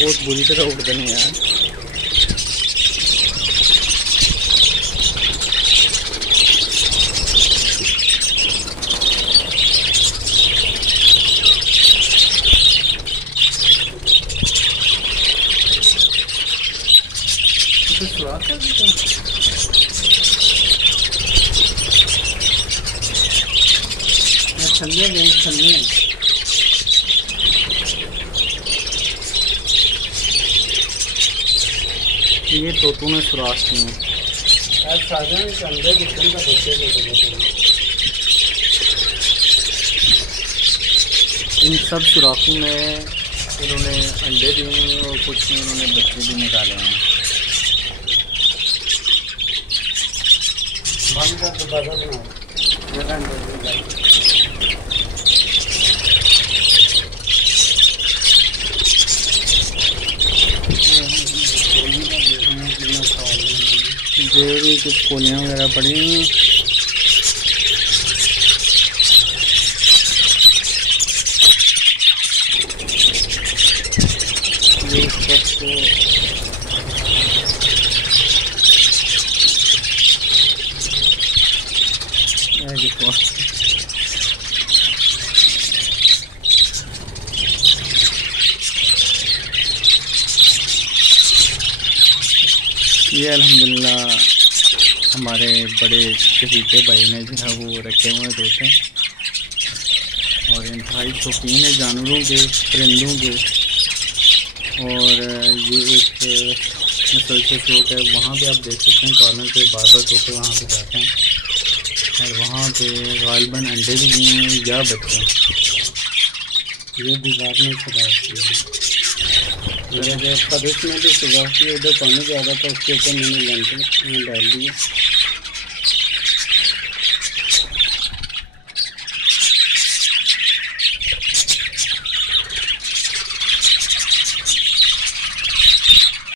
बहुत बुरी तरह उड़ गए यार। तो सुराख कर देते हैं। छन्ने गए छन्ने। ये तोतों ने सुराख किए हैं। इन सब सुराखों में इन्होंने अंडे दिए हैं और कुछ में इन्होंने बच्चे भी निकाले हैं। ये भी कुछ कोलियाँ वगैरह पड़ी हुई हैं। ये सबको ये अल्हम्दुलिल्लाह हमारे बड़े शहीके भाई ने जो है वो रखे हुए तोते और इंतहाई शौकीन है जानवरों के, परिंदों के। और ये एक मुसलसल शौक है। वहाँ पे आप देख सकते हैं कॉर्नर पे बार बार तोते वहाँ पे जाते हैं और वहाँ पे गालिबन अंडे भी दिए हैं या बच्चे। ये दीवार में सजावटी है, जगह में भी सजावटी है। उधर पानी ज़्यादा था उसके ऊपर मैंने लैंटर डाल दिया।